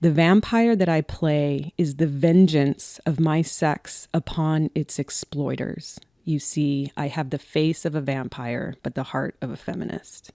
The vampire that I play is the vengeance of my sex upon its exploiters. You see, I have the face of a vampire, but the heart of a feminist.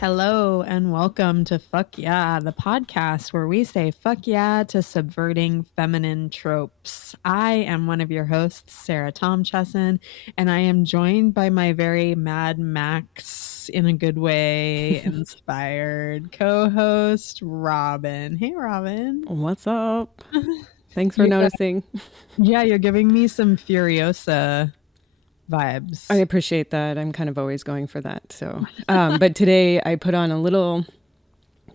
Hello and welcome to Fuck Yeah, the podcast where we say fuck yeah to subverting feminine tropes. I am one of your hosts, Sarah Tomchesson, and I am joined by my very Mad Max, in a good way, inspired co-host, Robin. Hey, Robin. What's up? Thanks for You, noticing. you're giving me some Furiosa vibes. I appreciate that. I'm kind of always going for that. So, but today I put on a little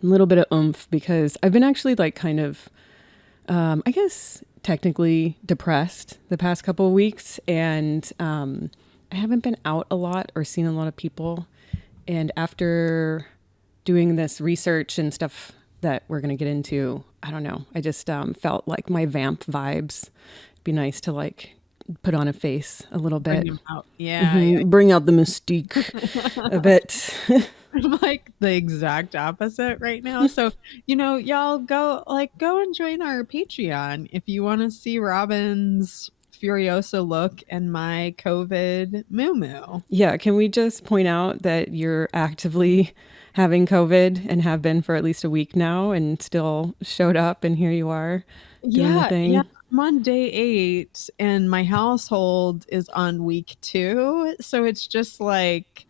bit of oomph because I've been actually like kind of, I guess technically depressed the past couple of weeks, and I haven't been out a lot or seen a lot of people. And after doing this research and stuff that we're going to get into, I don't know. I just felt like my vamp vibes. It'd be nice to like put on a face a little bit. Bring them out. Yeah. Bring out the mystique a bit. I'm like the exact opposite right now. So, y'all go and join our Patreon if you want to see Robin's Furiosa look and my COVID moo. Yeah, can we just point out that you're actively having COVID and have been for at least a week now and still showed up, and here you are doing the thing? Yeah. I'm on day 8 and my household is on week 2. So it's just like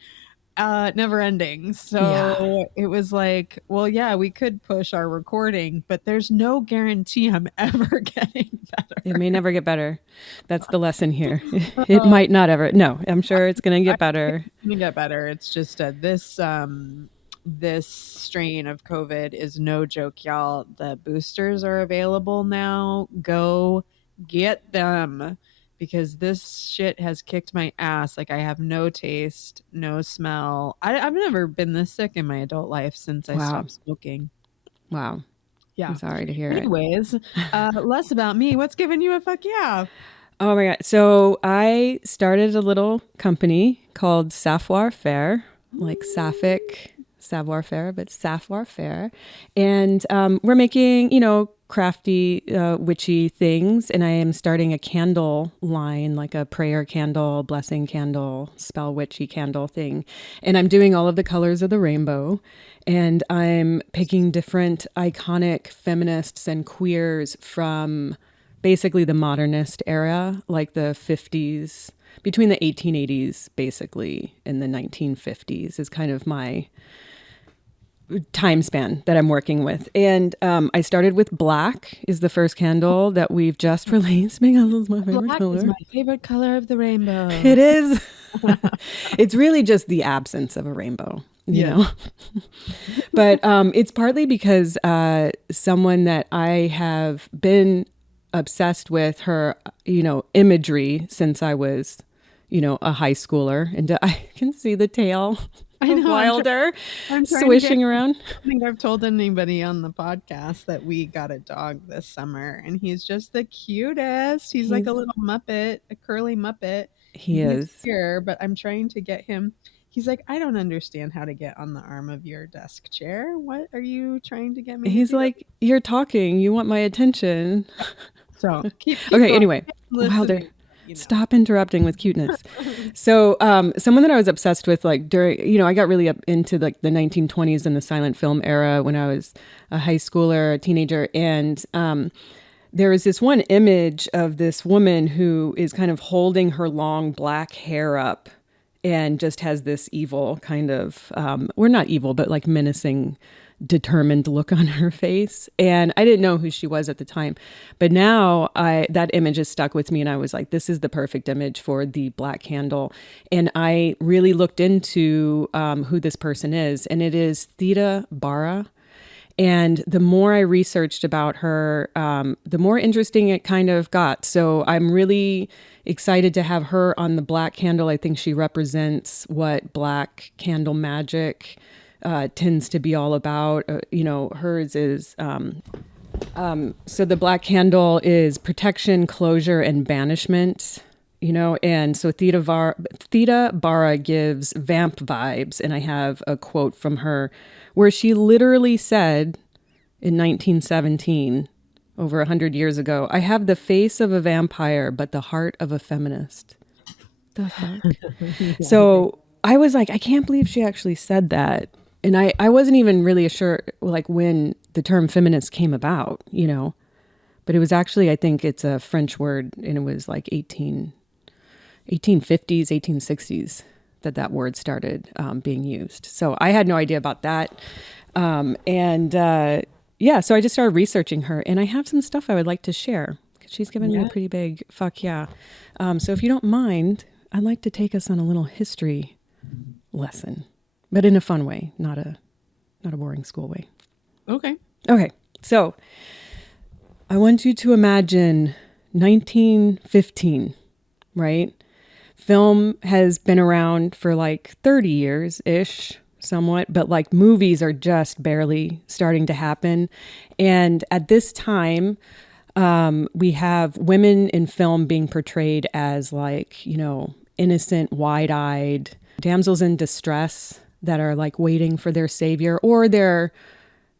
never ending. So It was like, well, yeah, we could push our recording, but there's no guarantee I'm ever getting better. It may never get better. That's the lesson here. It might not ever. No, I'm sure it's going to get better. It's going to get better. It's just this strain of COVID is no joke, y'all. The boosters are available now. Go get them, because this shit has kicked my ass. Like, I have no taste, no smell. I've never been this sick in my adult life since I stopped smoking. Wow. Yeah. I'm sorry to hear Anyways, less about me. What's giving you a fuck yeah? Oh my God. So I started a little company called Savoir Faire, like Sapphic Savoir Faire, but Savoir Faire. And we're making, crafty, witchy things. And I am starting a candle line, like a prayer candle, blessing candle, spell witchy candle thing. And I'm doing all of the colors of the rainbow. And I'm picking different iconic feminists and queers from basically the modernist era, like the 50s, between the 1880s, basically, and the 1950s is kind of my time span that I'm working with. And I started with black is the first candle that we've just released because it's my favorite color. Black is my favorite color of the rainbow. It is. It's really just the absence of a rainbow, you know. But it's partly because someone that I have been obsessed with her, imagery since I was, a high schooler, and I can see the tail of Wilder swishing around. I don't think I've told anybody on the podcast that we got a dog this summer, and he's just the cutest. He's like a little Muppet, a curly Muppet. He is here, but I'm trying to get him. He's like, I don't understand how to get on the arm of your desk chair. What are you trying to get me? He's like, you're talking. You want my attention. So keep okay. going. Anyway, Wilder, stop interrupting with cuteness. So, someone that I was obsessed with, like during, I got really up into like the 1920s and the silent film era when I was a high schooler, a teenager, and there was this one image of this woman who is kind of holding her long black hair up and just has this evil kind of, we're not evil, but like menacing, determined look on her face. And I didn't know who she was at the time. But now that image is stuck with me, and I was like, this is the perfect image for the black candle. And I really looked into who this person is. And it is Theda Bara. And the more I researched about her, the more interesting it kind of got. So I'm really excited to have her on the Black Candle. I think she represents what Black candle magic tends to be all about. Hers is so the Black Candle is protection, closure, and banishment. And so Theta Bara gives vamp vibes. And I have a quote from her where she literally said in 1917, over 100 years ago, "I have the face of a vampire, but the heart of a feminist." The fuck? So I was like, I can't believe she actually said that. And I wasn't even really sure like when the term feminist came about, but it was actually, I think it's a French word, and it was like 1850s, 1860s that word started being used. So I had no idea about that. So I just started researching her, and I have some stuff I would like to share because she's given me a pretty big fuck yeah. So if you don't mind, I'd like to take us on a little history lesson, but in a fun way, not a boring school way. Okay. So I want you to imagine 1915, right? Film has been around for like 30 years-ish, somewhat, but like movies are just barely starting to happen. And at this time, we have women in film being portrayed as like, innocent, wide-eyed damsels in distress that are like waiting for their savior, or their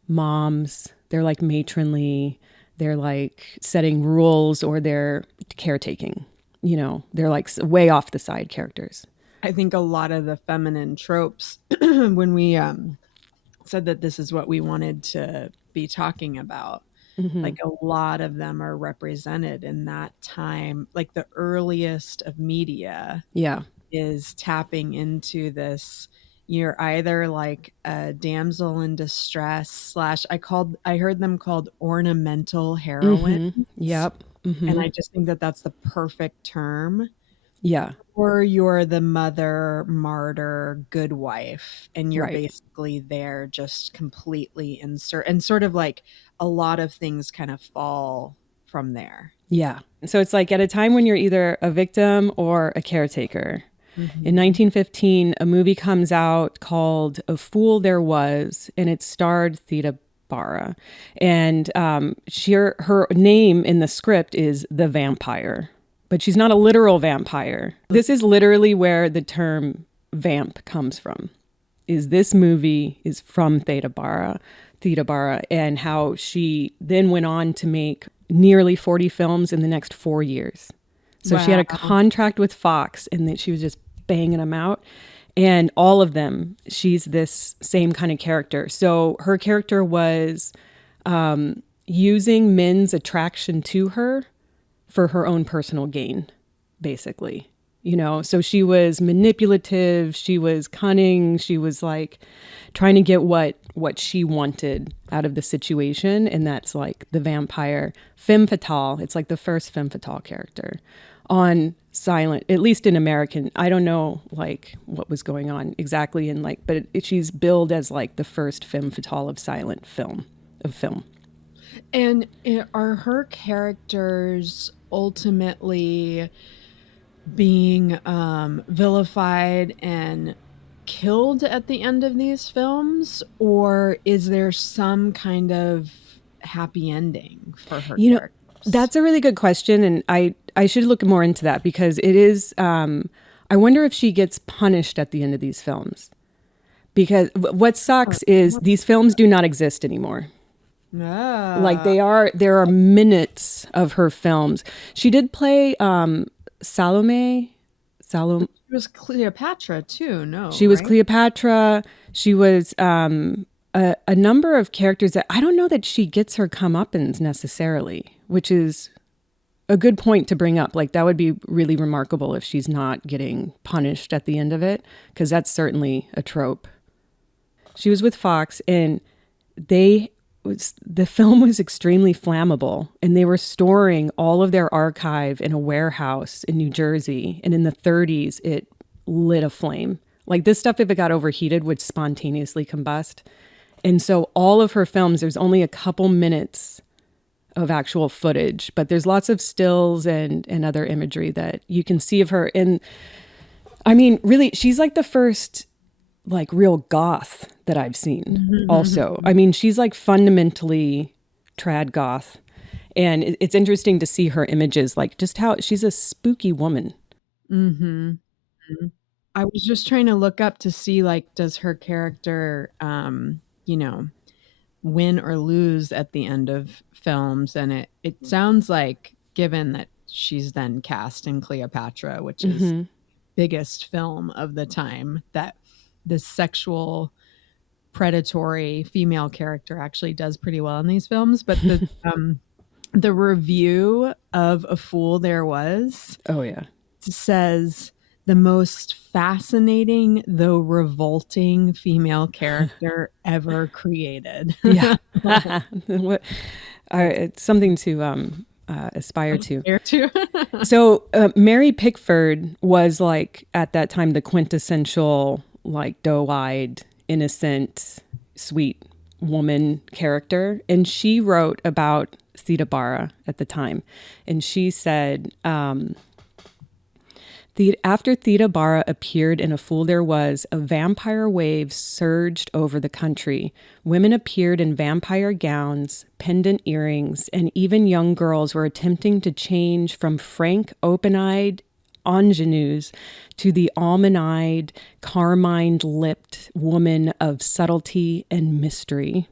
moms. They're like matronly. They're like setting rules, or they're caretaking. They're like way off the side characters. I think a lot of the feminine tropes, when we said that this is what we wanted to be talking about, like a lot of them are represented in that time. Like the earliest of media is tapping into this. You're either like a damsel in distress slash I heard them called ornamental heroines. Yep. And I just think that that's the perfect term. Yeah. Or you're the mother, martyr, good wife, and you're Right. basically there just completely insert, and sort of like a lot of things kind of fall from there. Yeah. So it's like at a time when you're either a victim or a caretaker. In 1915, a movie comes out called A Fool There Was, and it starred Theta Bara. And her name in the script is the vampire, but she's not a literal vampire. This is literally where the term vamp comes from. This movie is from Theta Bara, and how she then went on to make nearly 40 films in the next 4 years. So she had a contract with Fox, and that she was just banging them out. And all of them, she's this same kind of character. So her character was using men's attraction to her for her own personal gain, basically. So she was manipulative, she was cunning, she was like trying to get what she wanted out of the situation. And that's like the vampire femme fatale. It's like the first femme fatale character on silent, at least in American. I don't know like what was going on exactly in like, but she's billed as like the first femme fatale of silent film. And are her characters ultimately being vilified and killed at the end of these films, or is there some kind of happy ending for her characters? That's a really good question, and I should look more into that, because it is I wonder if she gets punished at the end of these films, because what sucks is these films do not exist anymore. Like there are minutes of her films. She did play Salome. She was Cleopatra too. No, she was Cleopatra. She was a number of characters that I don't know that she gets her comeuppance necessarily, which is a good point to bring up. Like that would be really remarkable if she's not getting punished at the end of it, because that's certainly a trope. She was with Fox, and the film was extremely flammable, and they were storing all of their archive in a warehouse in New Jersey. And in the 30s, it lit a flame. Like this stuff, if it got overheated, would spontaneously combust. And so all of her films, there's only a couple minutes of actual footage, but there's lots of stills and other imagery that you can see of her. And I mean, really, she's like the first like real goth that I've seen also. I mean, she's like fundamentally trad goth. And it's interesting to see her images, like just how she's a spooky woman. Mm-hmm. I was just trying to look up to see, like, does her character, you know, win or lose at the end of films? And it sounds like, given that she's then cast in Cleopatra, which is biggest film of the time, that this sexual predatory female character actually does pretty well in these films. But the review of A Fool There Was Oh, yeah. says the most fascinating though revolting female character ever created. Yeah. What, it's something to aspire to. There too. So Mary Pickford was like at that time the quintessential like doe-eyed, innocent, sweet woman character, and she wrote about Theda Bara at the time, and she said. After Theda Bara appeared in A Fool There Was, a vampire wave surged over the country. Women appeared in vampire gowns, pendant earrings, and even young girls were attempting to change from frank, open-eyed ingenues to the almond-eyed, carmine-lipped woman of subtlety and mystery.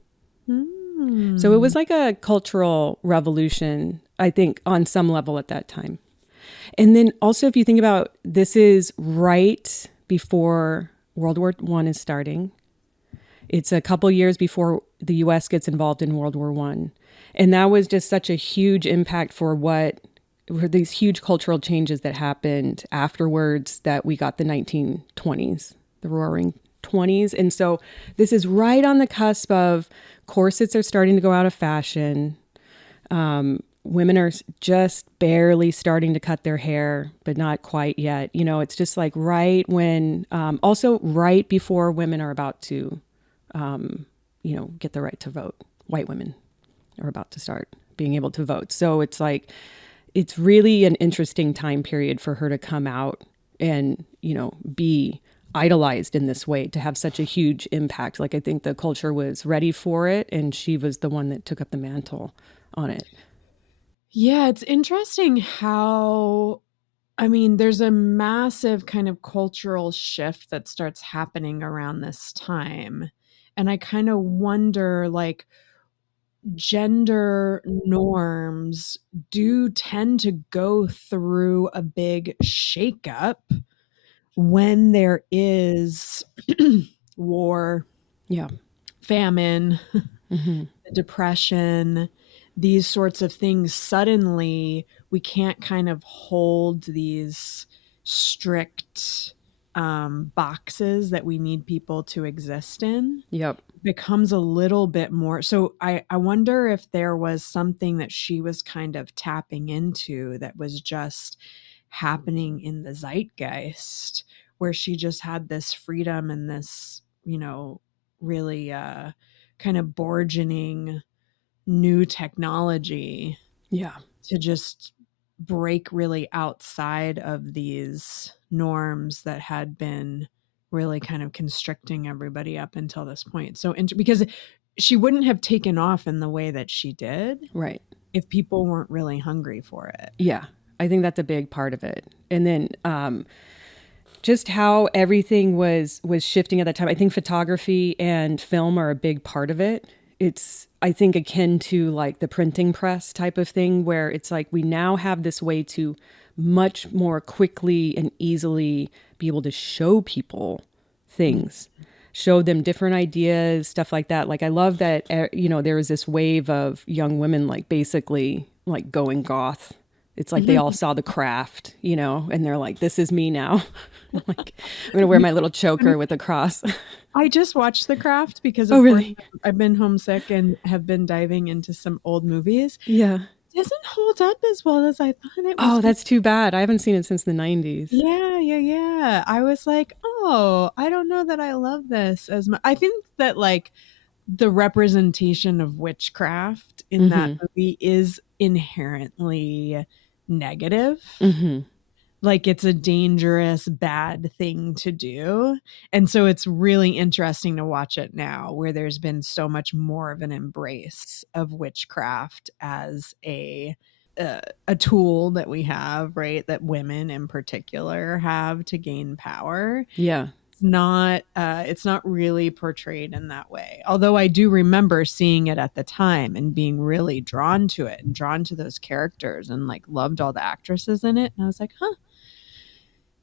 So it was like a cultural revolution, I think, on some level at that time. And then also, if you think about, this is right before World War I is starting. It's a couple years before the U.S. gets involved in World War I. And that was just such a huge impact for what were these huge cultural changes that happened afterwards, that we got the 1920s, the roaring 20s. And so this is right on the cusp of corsets are starting to go out of fashion. Women are just barely starting to cut their hair, but not quite yet. You know, it's just like right when, also right before women are about to, get the right to vote. White women are about to start being able to vote. So it's like, it's really an interesting time period for her to come out and, be idolized in this way, to have such a huge impact. Like, I think the culture was ready for it, and she was the one that took up the mantle on it. Yeah, it's interesting how, I mean, there's a massive kind of cultural shift that starts happening around this time. And I kind of wonder, like, gender norms do tend to go through a big shakeup when there is war, Yeah. famine, Mm-hmm. depression, these sorts of things. Suddenly we can't kind of hold these strict boxes that we need people to exist in. Yep. Becomes a little bit more. So I wonder if there was something that she was kind of tapping into that was just happening in the zeitgeist, where she just had this freedom and this, really kind of burgeoning new technology Yeah. to just break really outside of these norms that had been really kind of constricting everybody up until this point. So, because she wouldn't have taken off in the way that she did Right. if people weren't really hungry for it. Yeah. I think that's a big part of it. And then just how everything was shifting at that time. I think photography and film are a big part of it. It's, I think, akin to like the printing press type of thing, where it's like we now have this way to much more quickly and easily be able to show people things, show them different ideas, stuff like that. Like, I love that, there was this wave of young women, like basically like going goth. It's like they all saw The Craft, and they're like, this is me now. Like, I'm going to wear my little choker with a cross. I just watched The Craft because, Oh, of course, really? I've been homesick and have been diving into some old movies. Yeah. It doesn't hold up as well as I thought it was. Oh, that's too bad. I haven't seen it since the 90s. Yeah. I was like, oh, I don't know that I love this as much. I think that, like, the representation of witchcraft in that Mm-hmm. movie is inherently negative. Mm-hmm. Like it's a dangerous, bad thing to do. And so it's really interesting to watch it now where there's been so much more of an embrace of witchcraft as a tool that we have, right? That women in particular have to gain power. Yeah. It's not really portrayed in that way. Although I do remember seeing it at the time and being really drawn to it and drawn to those characters and like loved all the actresses in it. And I was like, huh,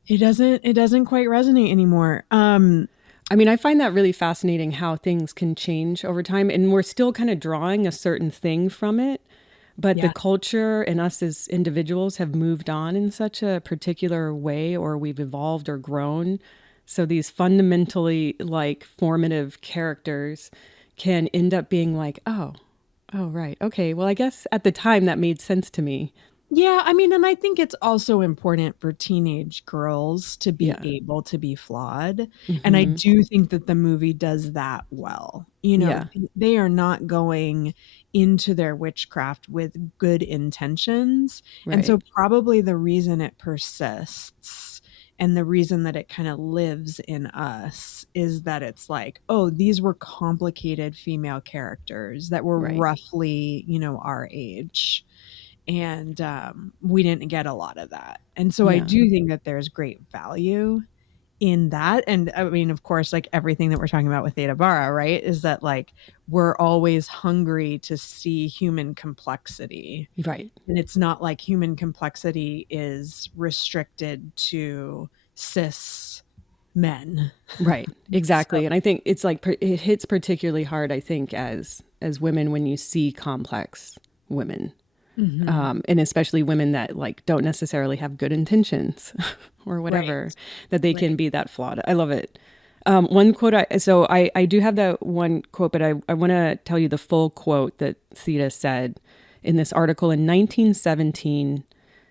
it doesn't quite resonate anymore. I mean, I find that really fascinating how things can change over time, and we're still kind of drawing a certain thing from it. But the Yeah. culture and us as individuals have moved on in such a particular way, or we've evolved or grown. So these fundamentally like formative characters can end up being like, oh, right. Okay. Well, I guess at the time that made sense to me. Yeah, I mean, and I think it's also important for teenage girls to be Yeah. able to be flawed. And I Hmm. do think that the movie does that well. Yeah. They are not going into their witchcraft with good intentions. And Right. so, probably the reason it persists and the reason that it kind of lives in us is that it's like, oh, these were complicated female characters that were Right. roughly, our age, and we didn't get a lot of that. And so I Yeah. do think that there's great value in that. And I mean, of course, like everything that we're talking about with Theta Bara, right, is that like we're always hungry to see human complexity. Right. And it's not like human complexity is restricted to cis men. Right. So, Exactly. And I think it's like it hits particularly hard, I think, as women when you see complex women. mhm. And especially women that like don't necessarily have good intentions or Right. whatever, that they Right. can be that flawed. I love it. One quote, I do have that one quote, but I want to tell you the full quote that Theta said in this article in 1917.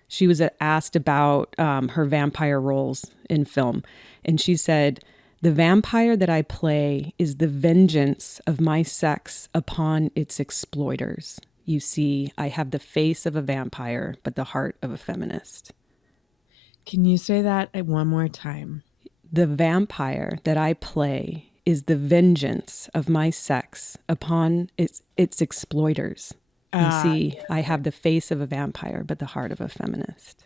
She was asked about her vampire roles in film. And she said, "The vampire that I play is the vengeance of my sex upon its exploiters. You see, I have the face of a vampire, but the heart of a feminist." Can you say that one more time? The vampire that I play is the vengeance of my sex upon its exploiters. You see, I Yeah. have the face of a vampire, but the heart of a feminist.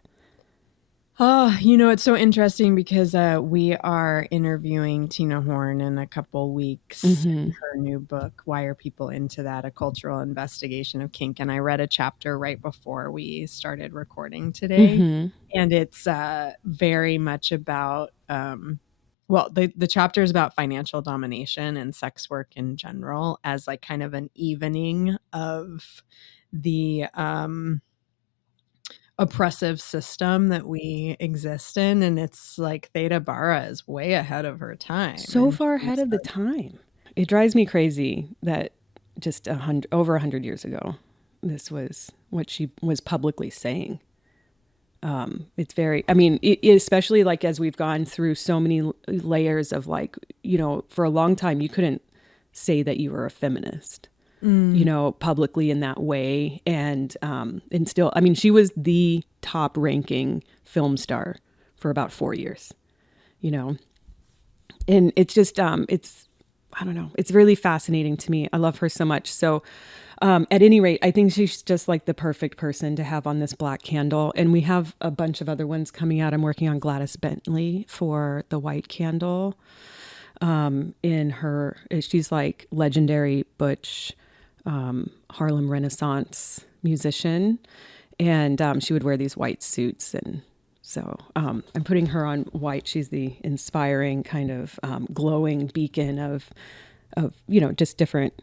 Oh, it's so interesting because we are interviewing Tina Horn in a couple weeks Mm-hmm. in her new book, Why Are People Into That? A Cultural Investigation of Kink. And I read a chapter right before we started recording today. Mm-hmm. And it's very much about, well, the chapter is about financial domination and sex work in general as like kind of an evening of the oppressive system that we exist in. And it's like Theta Bara is way ahead of her time So in far ahead terms of the of, time. It drives me crazy that just over 100 years ago, this was what she was publicly saying. It's very, I mean, especially like as we've gone through so many layers of like, for a long time, you couldn't say that you were a feminist, mm, publicly in that way. And still, I mean, she was the top ranking film star for about 4 years, you know, and it's just, I don't know, it's really fascinating to me. I love her so much. So, at any rate, I think she's just like the perfect person to have on this Black Candle. And we have a bunch of other ones coming out. I'm working on Gladys Bentley for the White Candle. She's like legendary butch Harlem Renaissance musician. And she would wear these white suits. And so I'm putting her on white. She's the inspiring kind of glowing beacon of just different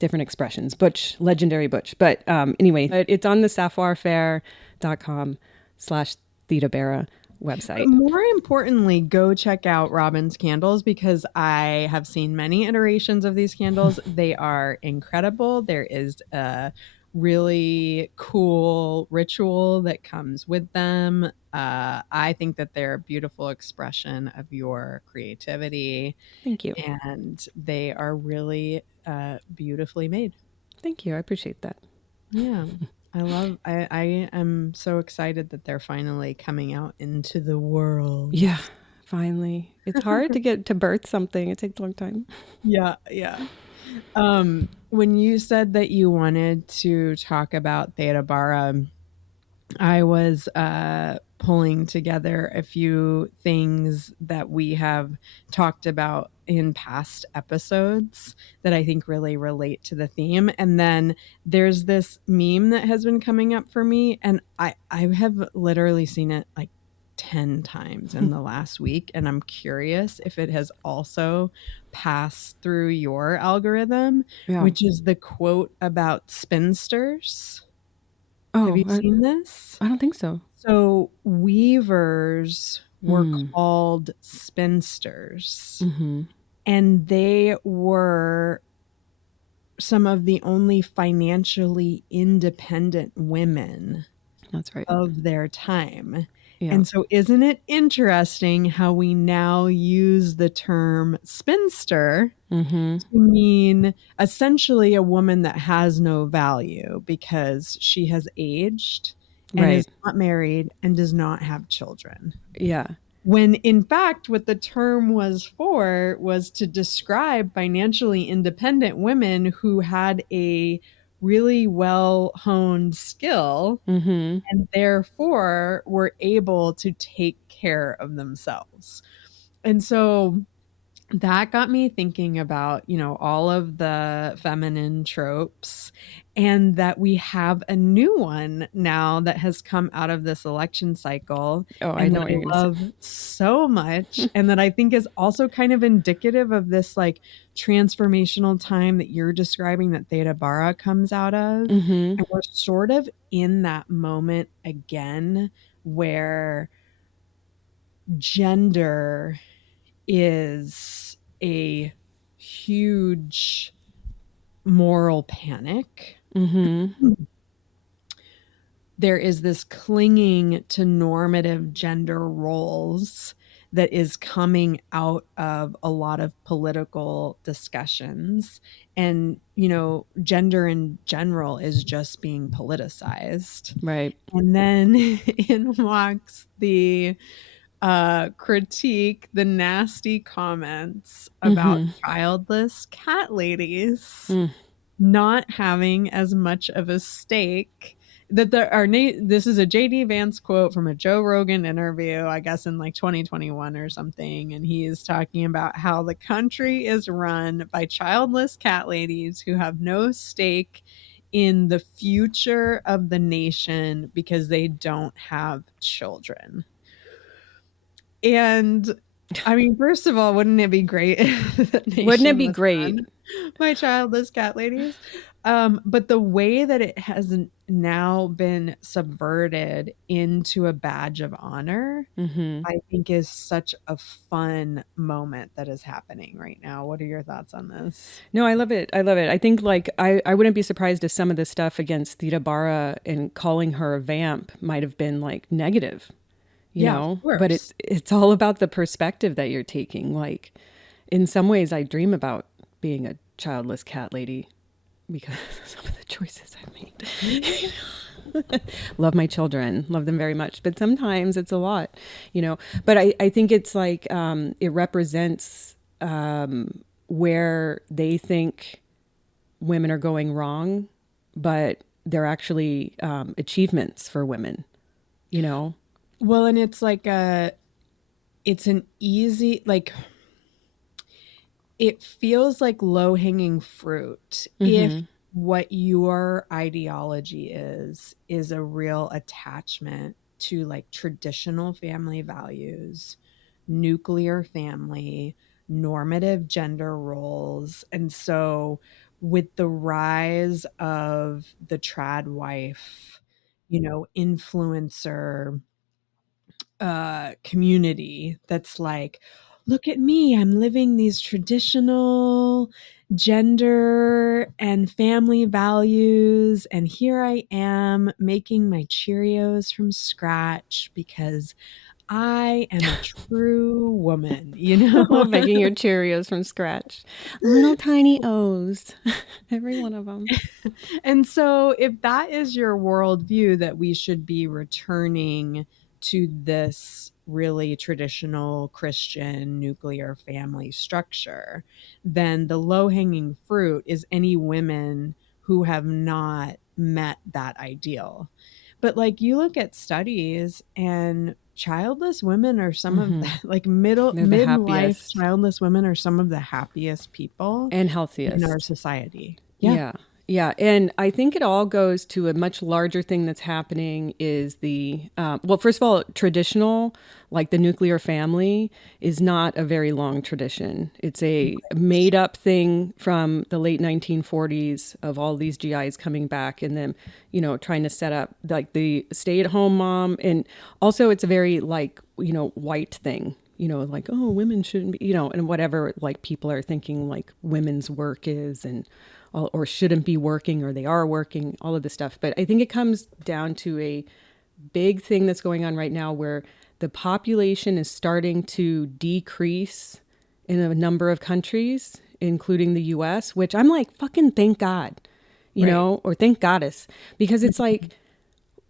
expressions, butch, legendary butch. But anyway, it's on the sapphirefair.com/Theta Bara but website. more importantly, go check out Robin's candles because I have seen many iterations of these candles. They are incredible. There is a really cool ritual that comes with them. I think that they're a beautiful expression of your creativity, Thank you. and they are really beautifully made. Thank you. I appreciate that. Yeah. I am so excited that they're finally coming out into the world. Yeah, finally. It's hard to get to birth something. It takes a long time. Yeah, yeah. When you said that you wanted to talk about Theta Bara, I was pulling together a few things that we have talked about in past episodes that I think really relate to the theme. And then there's this meme that has been coming up for me, and I have literally seen it like 10 times in the last week. And I'm curious if it has also passed through your algorithm, Yeah. which is the quote about spinsters. Have Oh, you seen this? I don't think so. So weavers were Mm. called spinsters, Mm-hmm. and they were some of the only financially independent women That's right. of their time. Yeah. And so, isn't it interesting how we now use the term spinster Mm-hmm. to mean essentially a woman that has no value because she has aged and Right. is not married and does not have children? Yeah. When in fact, what the term was for was to describe financially independent women who had a really well honed skill Mm-hmm. and therefore were able to take care of themselves. And so that got me thinking about, all of the feminine tropes, and that we have a new one now that has come out of this election cycle Oh, I and that know what you're gonna I say. love so much, and that I think is also kind of indicative of this like transformational time that you're describing that Theta Bara comes out of. Mm-hmm. And we're sort of in that moment again where gender is a huge moral panic. Mm-hmm. There is this clinging to normative gender roles that is coming out of a lot of political discussions. And, gender in general is just being politicized. Right. And then in walks the critique, the nasty comments about Mm-hmm. childless cat ladies Mm. not having as much of a stake. That there are this is a JD Vance quote from a Joe Rogan interview, I guess in like 2021 or something, and he is talking about how the country is run by childless cat ladies who have no stake in the future of the nation because they don't have children. And I mean, first of all, wouldn't it be great if the Wouldn't it nation be was great? run by childless cat ladies? But the way that it has now been subverted into a badge of honor, Mm-hmm. I think is such a fun moment that is happening right now. What are your thoughts on this? No, I love it. I love it. I think like I wouldn't be surprised if some of the stuff against Theta Bara and calling her a vamp might have been like negative, Yeah, of But course. it's all about the perspective that you're taking. Like in some ways I dream about being a childless cat lady because of some of the choices I've made. Love my children, love them very much, but sometimes it's a lot. But I think it's like it represents where they think women are going wrong, but they're actually achievements for women. Well, and it's like it's an easy, like, it feels like low-hanging fruit if Mm-hmm. what your ideology is a real attachment to like traditional family values, nuclear family, normative gender roles. And so with the rise of the trad wife, influencer community that's like, look at me, I'm living these traditional gender and family values. And here I am making my Cheerios from scratch because I am a true woman, you I know? love making your Cheerios from scratch. Little tiny O's, every one of them. And so, if that is your worldview, that we should be returning to this really traditional Christian nuclear family structure, then the low hanging fruit is any women who have not met that ideal. But like you look at studies, and childless women are some of the like They're the midlife happiest childless women are some of the happiest people and in our healthiest. society. Yeah. Yeah. Yeah. And I think it all goes to a much larger thing that's happening is well, first of all, traditional, like the nuclear family, is not a very long tradition. It's a made up thing from the late 1940s of all these GIs coming back and them, trying to set up like the stay at home mom. And also, it's a very like, white thing. Like, oh, women shouldn't be, and whatever, like people are thinking like women's work is and or shouldn't be working or they are working, all of this stuff. But I think it comes down to a big thing that's going on right now where the population is starting to decrease in a number of countries, including the US, which I'm like, fucking thank God, Right. or thank Goddess, because it's like,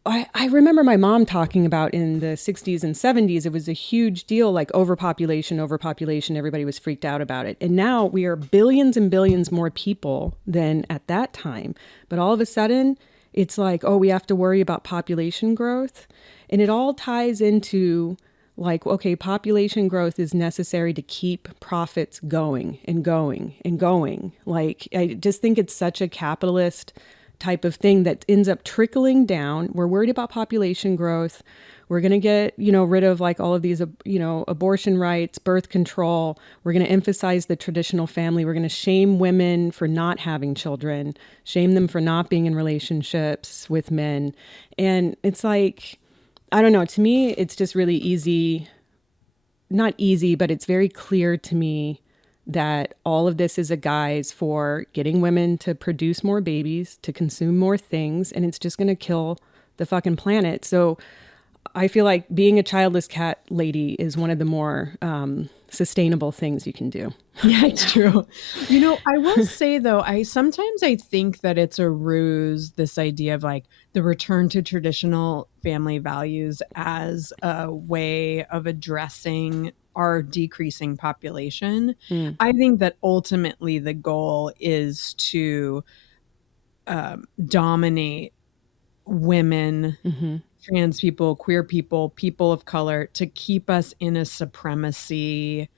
I remember my mom talking about in the 60s and 70s, it was a huge deal, like overpopulation, overpopulation. Everybody was freaked out about it. And now we are billions and billions more people than at that time. But all of a sudden, it's like, oh, we have to worry about population growth. And it all ties into like, okay, population growth is necessary to keep profits going and going and going. Like, I just think it's such a capitalist type of thing that ends up trickling down. We're worried about population growth. We're going to get, rid of like all of these, abortion rights, birth control. We're going to emphasize the traditional family. We're going to shame women for not having children, shame them for not being in relationships with men. And it's like, I don't know, to me, it's just really easy, not easy, but it's very clear to me that all of this is a guise for getting women to produce more babies, to consume more things, and it's just going to kill the fucking planet. So I feel like being a childless cat lady is one of the more sustainable things you can do. Yeah, Right it's now. true. I will say though, I think that it's a ruse, this idea of like the return to traditional family values as a way of addressing our decreasing population. Mm, I think that ultimately the goal is to dominate women, hmm. trans people, queer people, people of color, to keep us in a supremacy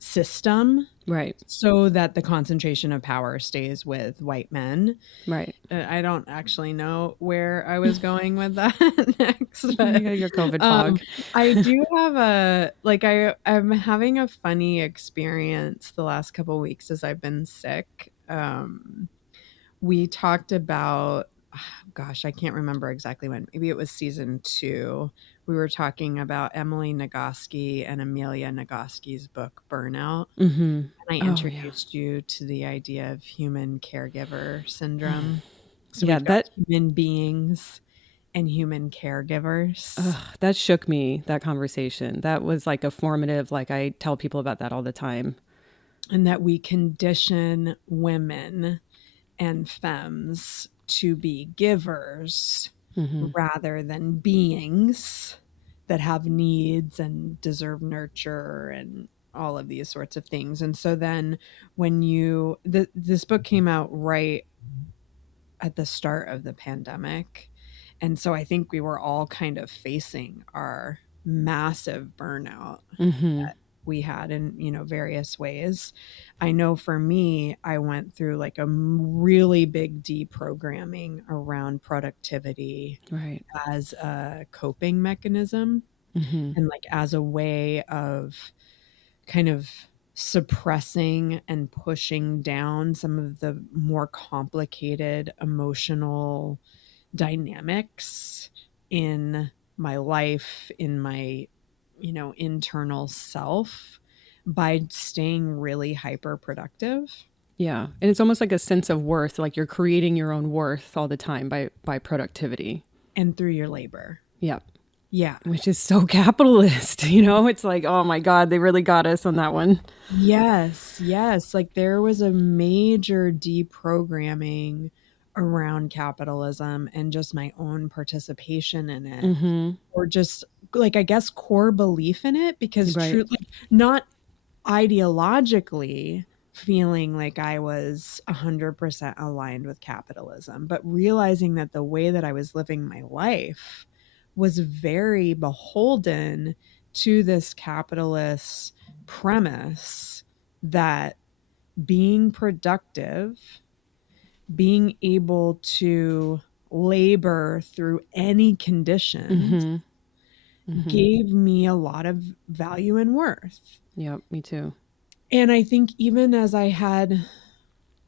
system Right, so that the concentration of power stays with white men. right. I don't actually know where I was going with that next, You but got your COVID fog. I do have I'm having a funny experience the last couple weeks as I've been sick. We talked about, gosh, I can't remember exactly when. Maybe it was season 2. We were talking about Emily Nagoski and Amelia Nagoski's book Burnout. Hmm. I Oh, yeah. introduced you to the idea of human caregiver syndrome. So Yeah, we've got that human beings and human caregivers, that shook me, that conversation. That was like a formative, like I tell people about that all the time. and that we condition women and femmes to be givers Hmm. rather than beings that have needs and deserve nurture and all of these sorts of things. And so then when this book came out right at the start of the pandemic. And so I think we were all kind of facing our massive burnout Hmm. that we had in, various ways. I know for me, I went through like a really big deprogramming around productivity Right. as a coping mechanism Hmm. and like as a way of kind of suppressing and pushing down some of the more complicated emotional dynamics in my life, in my, internal self. by staying really hyper productive Yeah. And it's almost like a sense of worth, like you're creating your own worth all the time by productivity. and through your labor. Yeah. Yeah. Which is so capitalist, you know? It's like, oh my God, they really got us on that one. Yes, yes. Like there was a major deprogramming around capitalism and just my own participation in it, Mm-hmm. or just like, I guess, core belief in it, because Right. truly, not ideologically feeling like I was 100% aligned with capitalism, but realizing that the way that I was living my life was very beholden to this capitalist premise that being productive, being able to labor through any conditions Mm-hmm. Mm-hmm. gave me a lot of value and worth. Yep. Me too. And I think even as I had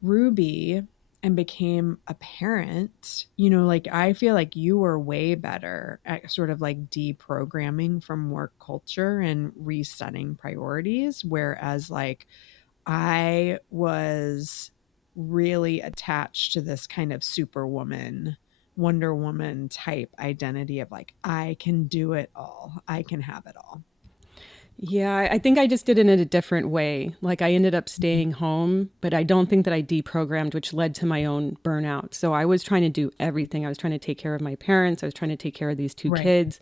Ruby and became a parent, like I feel like you were way better at sort of like deprogramming from work culture and resetting priorities. Whereas like I was really attached to this kind of superwoman, Wonder Woman type identity of like, I can do it all, I can have it all. Yeah, I think I just did it in a different way. Like I ended up staying home, but I don't think that I deprogrammed, which led to my own burnout. So I was trying to do everything. I was trying to take care of my parents. I was trying to take care of these two Right. kids.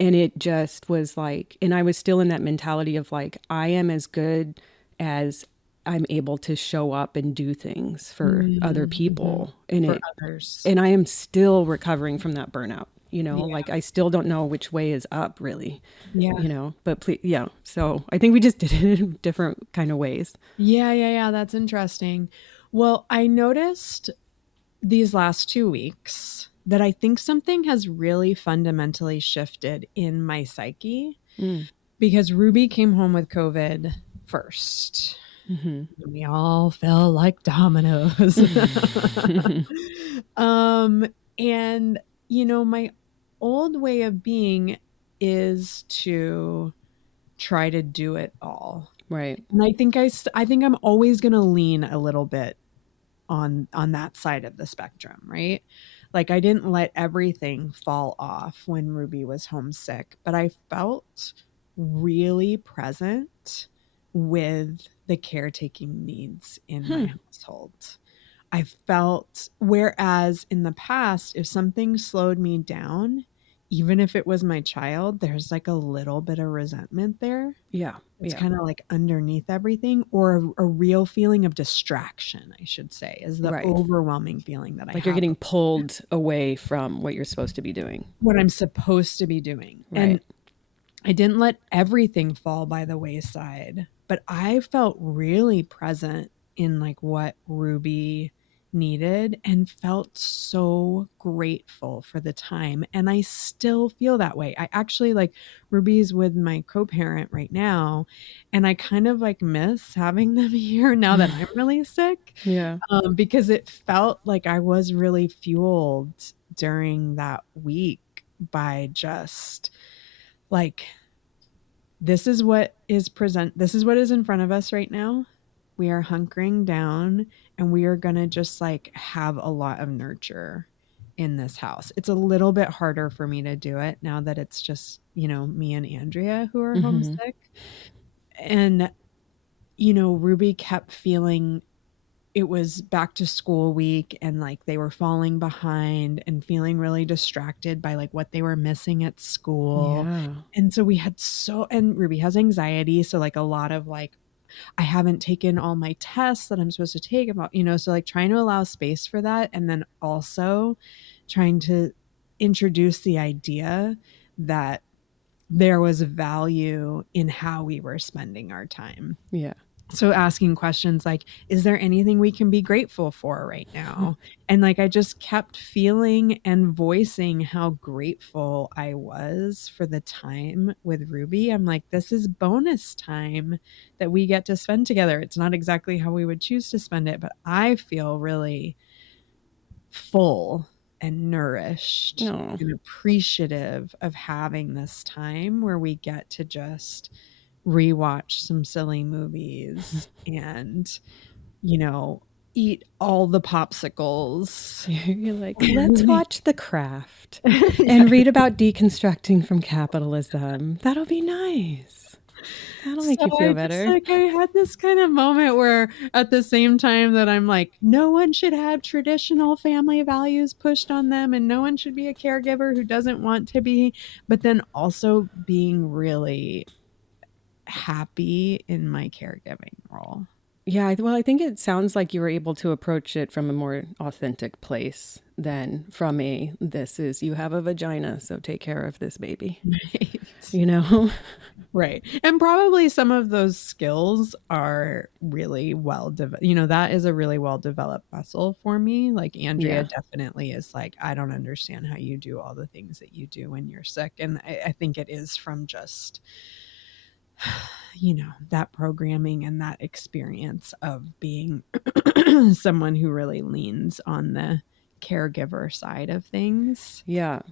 And it just was like, and I was still in that mentality of like, I am as good as I'm able to show up and do things for other Mm-hmm. people. And For it, others. and I am still recovering from that burnout. You know, Yeah. like I still don't know which way is up really, Yeah. you know, but please, yeah. So I think we just did it in different kind of ways. Yeah, yeah, yeah. That's interesting. Well, I noticed these last 2 weeks that I think something has really fundamentally shifted in my psyche, Mm. because Ruby came home with COVID first. We all fell like dominoes. um, and, my old way of being is to try to do it all. Right. And I think I'm always going to lean a little bit on that side of the spectrum, right? Like I didn't let everything fall off when Ruby was homesick, but I felt really present with the caretaking needs in my household. I felt, whereas in the past, if something slowed me down, even if it was my child, there's like a little bit of resentment there. Yeah. It's Yeah. kind of like underneath everything, or a real feeling of distraction, I should say, is the Right. overwhelming feeling that I Like you're have getting of pulled away from what you're supposed to be doing. what I'm supposed to be doing. Right. And I didn't let everything fall by the wayside, but I felt really present in like what Ruby needed and felt so grateful for the time. And I still feel that way. I actually like Ruby's with my co-parent right now, and I kind of like miss having them here now that I'm really sick, Yeah. because it felt like I was really fueled during that week by just like, this is what is in front of us right now. We are hunkering down and we are going to just like have a lot of nurture in this house. It's a little bit harder for me to do it now that it's just, me and Andrea who are Mm-hmm. homesick. And Ruby kept feeling it was back to school week, and like they were falling behind and feeling really distracted by like what they were missing at school. Yeah. And so we had and Ruby has anxiety, so like a lot of like, I haven't taken all my tests that I'm supposed to take about, so like trying to allow space for that, and then also trying to introduce the idea that there was value in how we were spending our time. Yeah. So asking questions like, is there anything we can be grateful for right now? And like I just kept feeling and voicing how grateful I was for the time with Ruby. I'm like, this is bonus time that we get to spend together. It's not exactly how we would choose to spend it, but I feel really full and nourished Oh. and appreciative of having this time where we get to just rewatch some silly movies and, you know, eat all the popsicles. You're like, let's watch The Craft Yeah. and read about deconstructing from capitalism. That'll be nice. That'll make So you feel I just better. like I had this kind of moment where at the same time that I'm like, no one should have traditional family values pushed on them and no one should be a caregiver who doesn't want to be, but then also being really happy in my caregiving role. Yeah, well, I think it sounds like you were able to approach it from a more authentic place than from a this is you have a vagina, so take care of this baby. Right. You know? Right. And probably some of those skills are really well developed. You know, that is a really well developed muscle for me. Like Andrea Yeah. definitely is like, I don't understand how you do all the things that you do when you're sick. And I think it is from just, you know, that programming and that experience of being someone who really leans on the caregiver side of things. Yeah.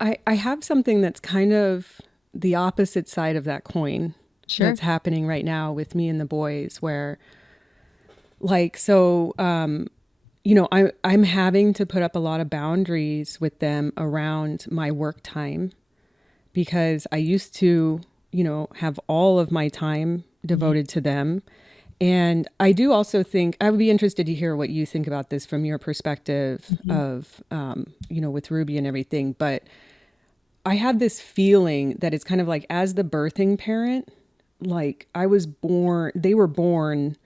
I have something that's kind of the opposite side of that coin Sure. that's happening right now with me and the boys where like so you know, I'm having to put up a lot of boundaries with them around my work time because I used to, you know, have all of my time devoted to them. And I do also think I would be interested to hear what you think about this from your perspective Mhm. of, you know, with Ruby and everything. But I have this feeling that it's kind of like as the birthing parent, like I was born, they were born,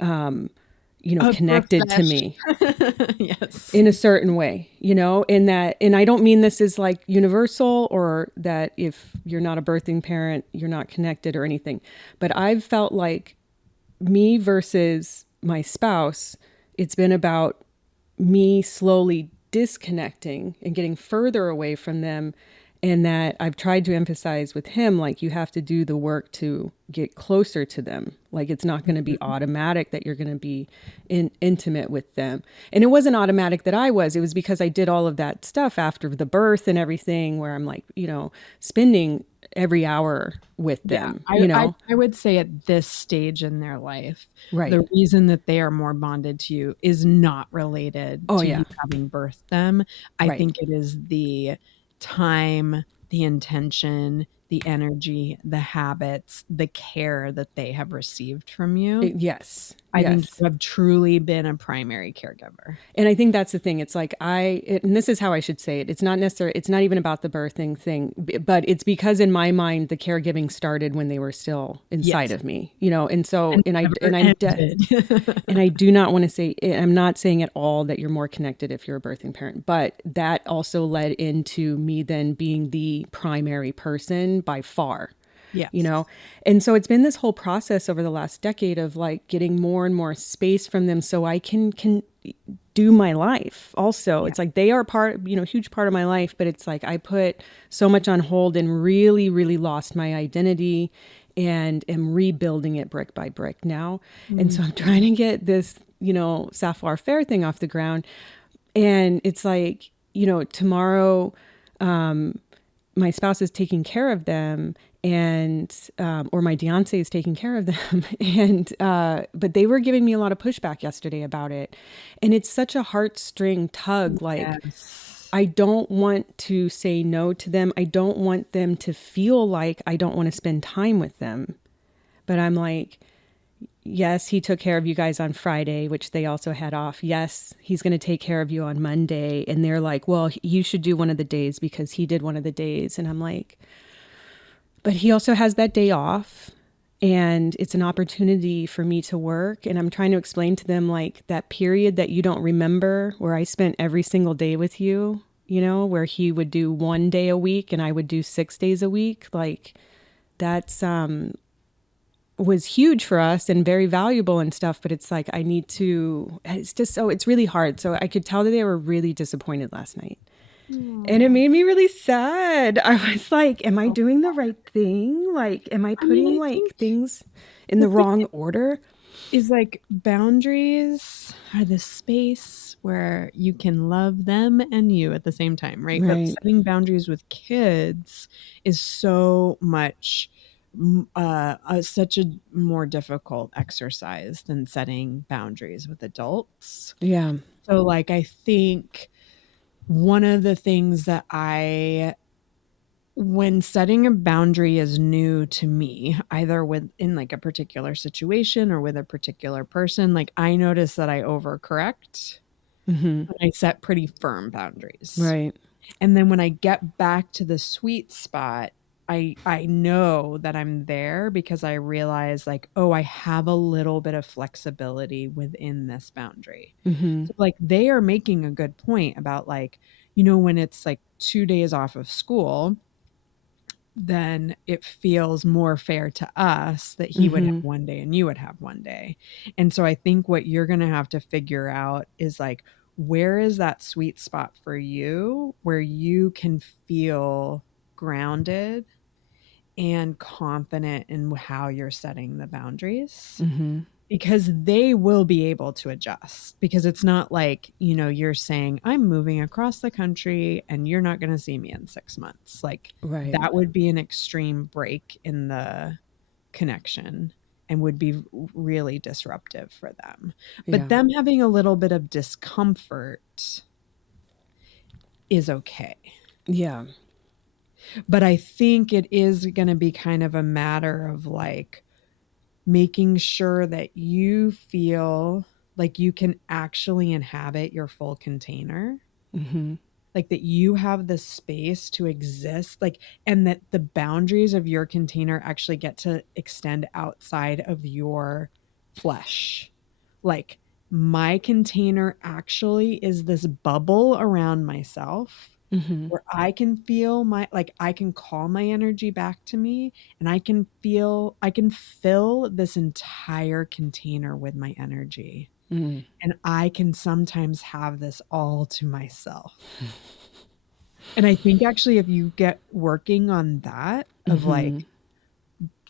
you know, A connected to profesh. me Yes. in a certain way, you know, in that, and I don't mean this is like universal or that if you're not a birthing parent, you're not connected or anything. But I've felt like me versus my spouse, it's been about me slowly disconnecting and getting further away from them. And that I've tried to emphasize with him, like, you have to do the work to get closer to them. Like, it's not going to be automatic that you're going to be intimate with them. And it wasn't automatic that I was. It was because I did all of that stuff after the birth and everything, where I'm like, you know, spending every hour with Yeah, them, you know? I would say at this stage in their life, Right. the reason that they are more bonded to you is not related Oh, to yeah. you having birthed them. I Right. think it is the time, the intention, the energy, the habits, the care that they have received from you. Yes. I think Yes. you have truly been a primary caregiver. And I think that's the thing. It's like and this is how I should say it. It's not necessarily, it's not even about the birthing thing, but it's because in my mind, the caregiving started when they were still inside Yes, of me, you know? And so, and never ended. and I do not want to say, I'm not saying at all that you're more connected if you're a birthing parent, but that also led into me then being the primary person by far, you Yes. know? And so it's been this whole process over the last decade of like getting more and more space from them so I can do my life also. Yeah. It's like they are part, you know, huge part of my life, but it's like I put so much on hold and really, really lost my identity and am rebuilding it brick by brick now. And Mm. so I'm trying to get this, you know, Savoir Faire thing off the ground. And it's like, you know, tomorrow, my spouse is taking care of them and or my fiance is taking care of them and but they were giving me a lot of pushback yesterday about it, and it's such a heartstring tug. Like, Yes. I don't want to say no to them. I don't want them to feel like I don't want to spend time with them, but I'm like, yes, he took care of you guys on Friday, which they also had off. Yes, he's going to take care of you on Monday. And they're like, well, you should do one of the days because he did one of the days. And I'm like, but he also has that day off. And it's an opportunity for me to work. And I'm trying to explain to them, like, that period that you don't remember where I spent every single day with you, you know, where he would do one day a week and I would do 6 days a week. Like, that's, was huge for us and very valuable and stuff, but it's like it's just so it's really hard. So I could tell that they were really disappointed last night. And it Aw. made me really sad. I was like, am I doing the right thing? Like, am I I mean, putting I think like things in the the thing wrong order? is like boundaries are the space where you can love them and you at the same time, right? But Right. setting boundaries with kids is so much such a more difficult exercise than setting boundaries with adults. Yeah. So, like, I think one of the things that when setting a boundary is new to me, either within like a particular situation or with a particular person, like I notice that I overcorrect Mm-hmm. and I set pretty firm boundaries. Right. And then when I get back to the sweet spot, I know that I'm there because I realize like, oh, I have a little bit of flexibility within this boundary. Mm-hmm. So like they are making a good point about like, when it's like 2 days off of school, then it feels more fair to us that he would have Mm-hmm. one day and you would have one day. And so I think what you're going to have to figure out is like, where is that sweet spot for you where you can feel grounded and confident in how you're setting the boundaries? Mm-hmm. Because they will be able to adjust, because it's not like, you're saying I'm moving across the country and you're not going to see me in 6 months. Like Right. that would be an extreme break in the connection and would be really disruptive for them. But Yeah. them having a little bit of discomfort is okay. Yeah. But I think it is going to be kind of a matter of like making sure that you feel like you can actually inhabit your full container, Mm-hmm. like that you have the space to exist, like, and that the boundaries of your container actually get to extend outside of your flesh. Like, my container actually is this bubble around myself Mm-hmm. where I can feel I can call my energy back to me, and I can fill this entire container with my energy. Mm-hmm. And I can sometimes have this all to myself. And I think actually, if you get working on that, of Mm-hmm. like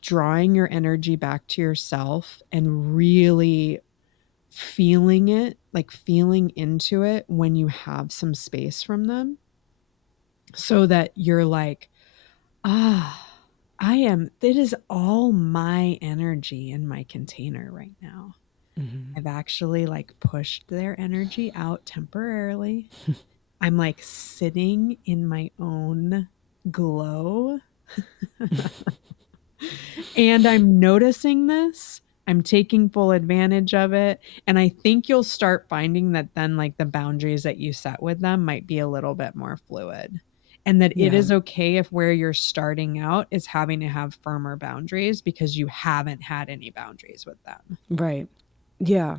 drawing your energy back to yourself and really feeling it, like feeling into it when you have some space from them, so that you're like, ah, it is all my energy in my container right now. Mm-hmm. I've actually like pushed their energy out temporarily. I'm like sitting in my own glow and I'm noticing this. I'm taking full advantage of it. And I think you'll start finding that then, like, the boundaries that you set with them might be a little bit more fluid. And that it Yeah. is okay if where you're starting out is having to have firmer boundaries because you haven't had any boundaries with them. Right. Yeah.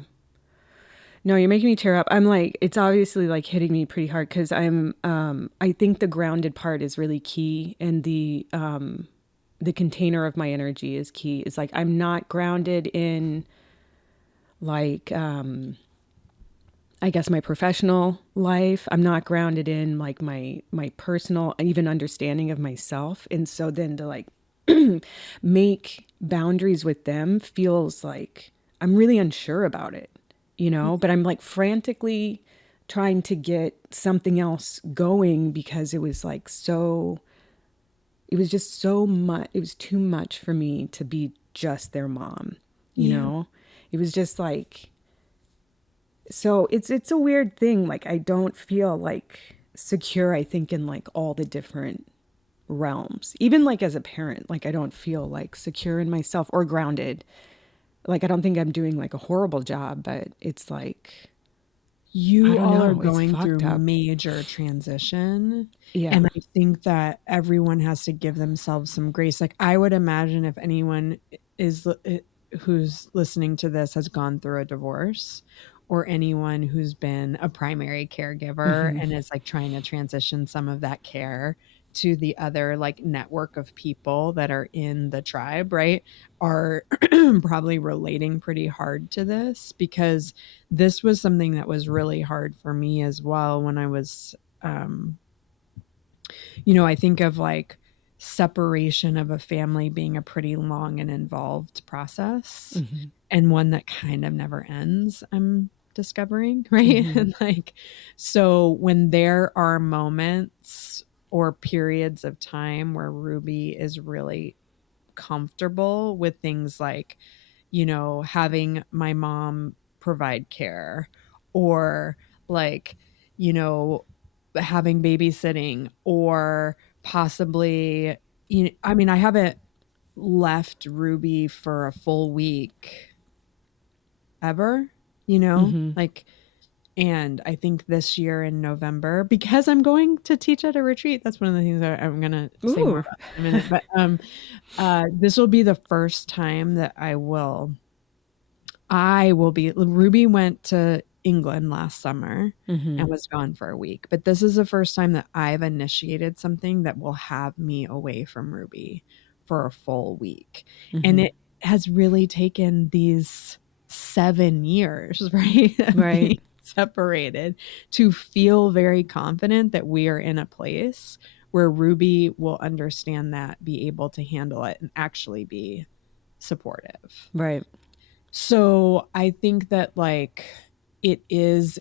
No, you're making me tear up. I'm like, it's obviously like hitting me pretty hard because I think the grounded part is really key, and the container of my energy is key. It's like I'm not grounded in like, I guess my professional life. I'm not grounded in like my personal, even understanding of myself. And so then to like make boundaries with them feels like I'm really unsure about it, but I'm like frantically trying to get something else going because it was just so much, it was too much for me to be just their mom, you Yeah. know? It was just like, so it's a weird thing. Like I don't feel like secure, I think, in like all the different realms. Even like as a parent, like I don't feel like secure in myself or grounded. Like I don't think I'm doing like a horrible job, but it's like I You don't all are know, it's going through fucked up. major transition. Yeah. And I think that everyone has to give themselves some grace. Like, I would imagine if anyone is who's listening to this has gone through a divorce, or anyone who's been a primary caregiver Mhm. and is like trying to transition some of that care to the other like network of people that are in the tribe, right, are probably relating pretty hard to this, because this was something that was really hard for me as well when I was, I think of like separation of a family being a pretty long and involved process, Mhm. and one that kind of never ends, I'm discovering, right? Mhm. And like, so when there are moments or periods of time where Ruby is really comfortable with things like, having my mom provide care, or like, you know, having babysitting, or possibly, I mean, I haven't left Ruby for a full week ever, Mm-hmm. like, and I think this year in November, because I'm going to teach at a retreat, that's one of the things that I'm going to say more Ooh. about in a minute. But this will be the first time that I will be. Ruby went to England last summer Mm-hmm. and was gone for a week, but this is the first time that I've initiated something that will have me away from Ruby for a full week. And Mm-hmm. it has really taken these 7 years, right, of Right. being separated to feel very confident that we are in a place where Ruby will understand that, be able to handle it, and actually be supportive. Right. So I think that, like, it is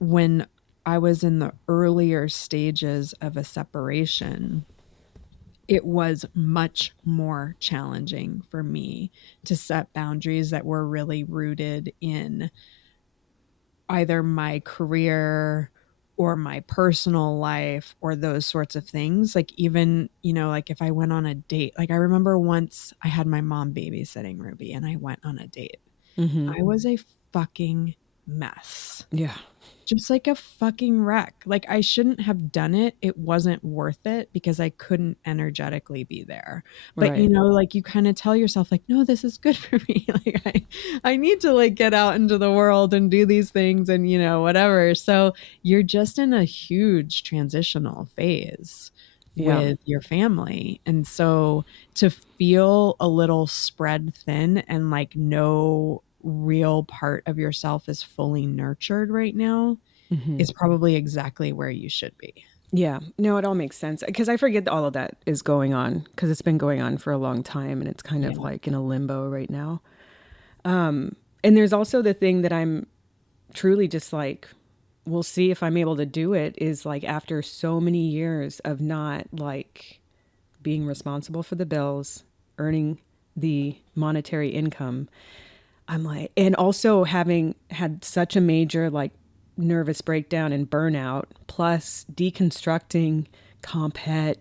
when I was in the earlier stages of a separation, it was much more challenging for me to set boundaries that were really rooted in either my career or my personal life or those sorts of things. Like, even, like if I went on a date, like I remember once I had my mom babysitting Ruby and I went on a date. Mm-hmm. I was a fucking mess. Yeah. Just like a fucking wreck. Like, I shouldn't have done it. It wasn't worth it because I couldn't energetically be there. But Right. like, you kind of tell yourself like, no, this is good for me. Like, I need to like get out into the world and do these things and whatever. So you're just in a huge transitional phase Yeah. with your family. And so to feel a little spread thin and like no real part of yourself is fully nurtured right now Mm-hmm. is probably exactly where you should be. Yeah. No, it all makes sense because I forget all of that is going on because it's been going on for a long time and it's kind of Yeah. like in a limbo right now. And there's also the thing that I'm truly just like, we'll see if I'm able to do it is like after so many years of not like being responsible for the bills, earning the monetary income. I'm like, and also having had such a major like nervous breakdown and burnout, plus deconstructing compet,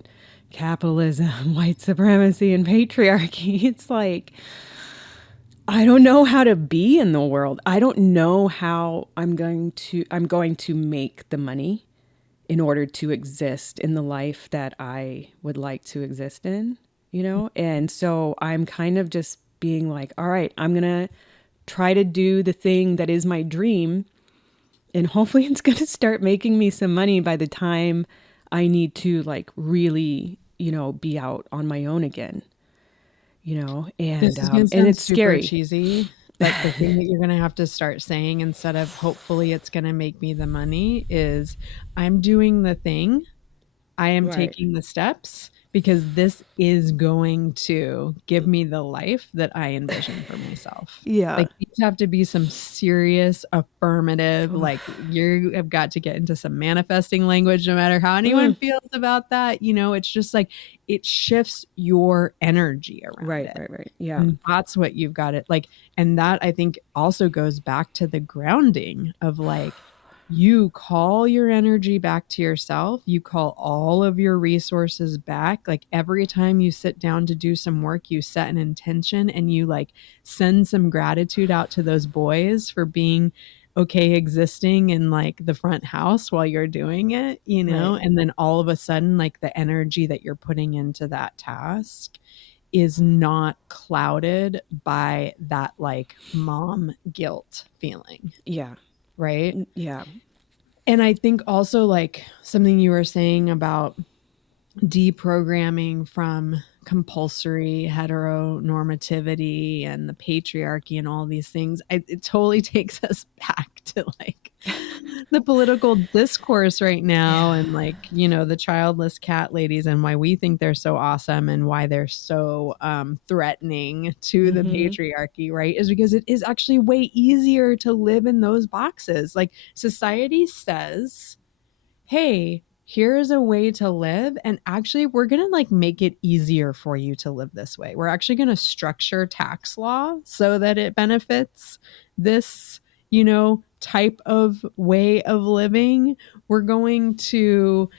capitalism, white supremacy, and patriarchy. It's like, I don't know how to be in the world. I don't know how I'm going to make the money in order to exist in the life that I would like to exist in, you know? And so I'm kind of just being like, all right, I'm going to try to do the thing that is my dream. And hopefully it's going to start making me some money by the time I need to like really, be out on my own again, This is going to and sound it's super scary. cheesy, but the thing that you're going to have to start saying instead of hopefully it's going to make me the money is, I'm doing the thing. I am Right. taking the steps because this is going to give me the life that I envision for myself. Yeah. Like, these have to be some serious affirmative, like, you have got to get into some manifesting language no matter how anyone Mm. feels about that. It's just like it shifts your energy around Right, it. right, right. Yeah. And that's what you've got it like. And that I think also goes back to the grounding of like, you call your energy back to yourself. You call all of your resources back. Like, every time you sit down to do some work, you set an intention and you like send some gratitude out to those boys for being okay existing in like the front house while you're doing it, Right. and then all of a sudden, like, the energy that you're putting into that task is not clouded by that like mom guilt feeling, Yeah. right? Yeah. And I think also, like, something you were saying about deprogramming from compulsory heteronormativity and the patriarchy and all these things, it totally takes us back to like the political discourse right now, Yeah. and like, the childless cat ladies and why we think they're so awesome and why they're so threatening to the Mm-hmm. patriarchy, right, is because it is actually way easier to live in those boxes. Like, society says, hey, here's a way to live. And actually, we're going to like make it easier for you to live this way. We're actually going to structure tax law so that it benefits this, type of way of living. We're going to,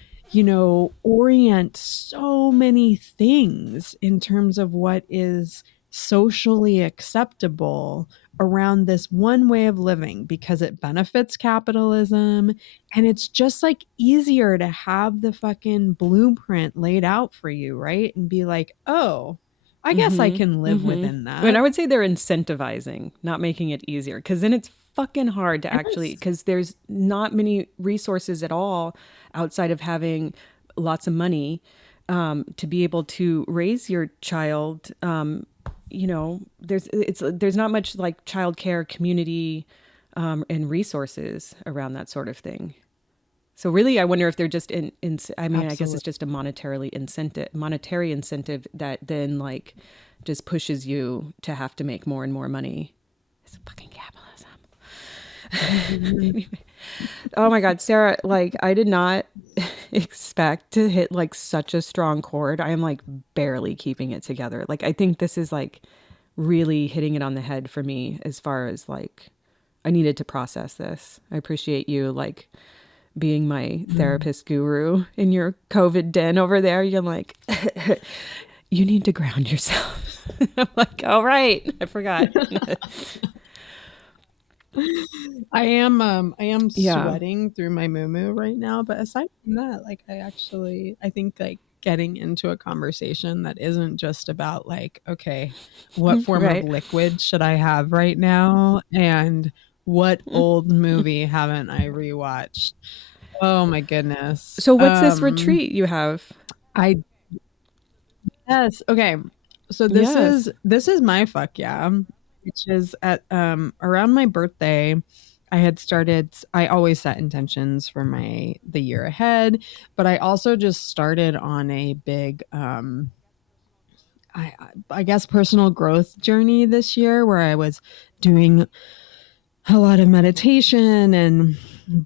orient so many things in terms of what is socially acceptable around this one way of living because it benefits capitalism, and it's just like easier to have the fucking blueprint laid out for you, right? And be like, oh, I guess I can live within And that. I would say they're incentivizing, not making it easier, because then it's fucking hard to actually, Yes. because there's not many resources at all outside of having lots of money to be able to raise your child. There's not much like childcare community and resources around that sort of thing. So really, I wonder if they're just I mean, I guess Absolutely. it's just a monetary incentive that then like just pushes you to have to make more and more money. It's fucking capitalism. Mhm. Anyway. Oh my God, Sarah, like I did not expect to hit like such a strong chord. I am like barely keeping it together. Like I think this is like really hitting it on the head for me as far as like I needed to process this. I appreciate you like being my Mm. therapist guru in your COVID den over there. You're like, you need to ground yourself. I'm like, all right, I forgot. I am Yeah, sweating through my moo right now, but aside from that, like I think like getting into a conversation that isn't just about like, okay, what form of right. liquid should I have right now and what old movie haven't I rewatched? Oh my goodness. So, what's this retreat you have? I Yes, okay. So Yes. this is my fuck yeah, which is at around my birthday. I always set intentions for the year ahead, but I also just started on a big I guess personal growth journey this year where I was doing a lot of meditation and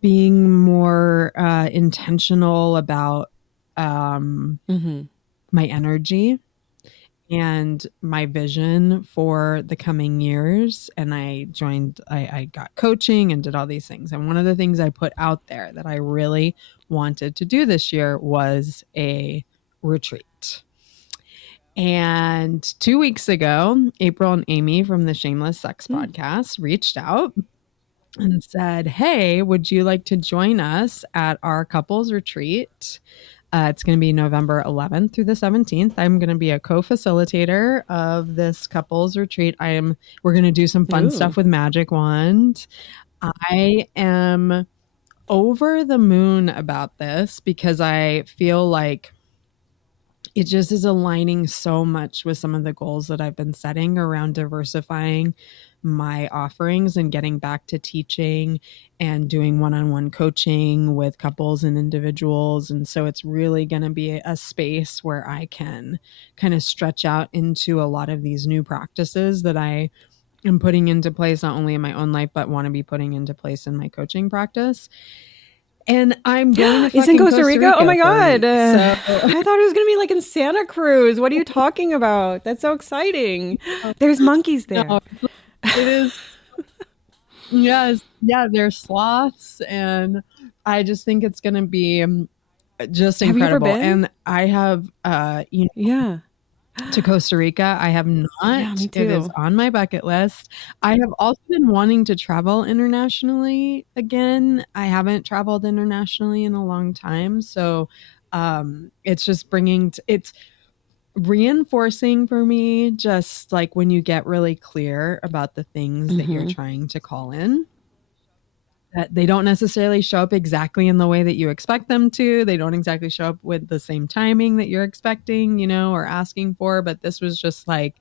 being more intentional about um Mm-hmm. my energy and my vision for the coming years. And I got coaching and did all these things. And one of the things I put out there that I really wanted to do this year was a retreat. And 2 weeks ago, April and Amy from the Shameless Sex Mm. podcast reached out and said, hey, would you like to join us at our couples retreat? It's going to be November 11th through the 17th. I'm going to be a co-facilitator of this couples retreat. We're going to do some fun Ooh. stuff with Magic Wand. I am over the moon about this because I feel like it just is aligning so much with some of the goals that I've been setting around diversifying my offerings and getting back to teaching and doing one-on-one coaching with couples and individuals. And so it's really going to be a space where I can kind of stretch out into a lot of these new practices that I am putting into place, not only in my own life, but want to be putting into place in my coaching practice. And I'm going to It's in fucking Costa Costa Rica? Oh Rica my for a God. week. So I thought it was going to be like in Santa Cruz. What are you talking about? That's so exciting. There's monkeys there. no, it is. Yes, yeah, they're sloths, and I just think it's gonna be just Have you ever incredible. been? And I have, Yeah. to Costa Rica. I have Yeah, not. me It is too. on my bucket list. I have also been wanting to travel internationally again. I haven't traveled internationally in a long time, so it's just it's reinforcing for me just like when you get really clear about the things that you're Mm-hmm. trying to call in, that they don't necessarily show up exactly in the way that you expect them to. They don't exactly show up with the same timing that you're expecting, or asking for. But this was just like,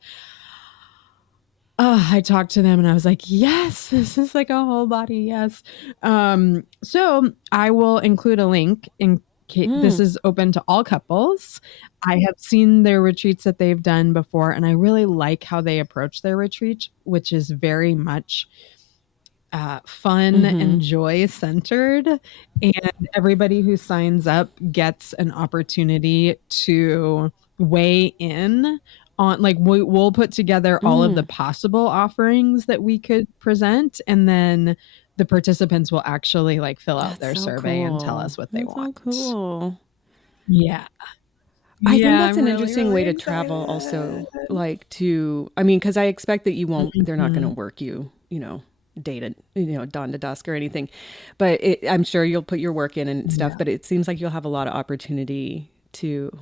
I talked to them and I was like, yes, this is like a whole body yes. So I will include a link in case this Mm. is open to all couples. I have seen their retreats that they've done before, and I really like how they approach their retreat, which is very much fun and joy centered. And everybody who signs up gets an opportunity to weigh in on, like, we'll put together all of the possible offerings that we could present. And then the participants will actually like fill out That's their so survey and tell cool. us what they That's so want. cool. Yeah. I think Yeah, that's I'm an really, interesting way really to travel also, excited. like to, I mean, because I expect that they're not going to Mhm. work you, day to, dawn to dusk or anything. But I'm sure you'll put your work in and stuff, Yeah. but it seems like you'll have a lot of opportunity to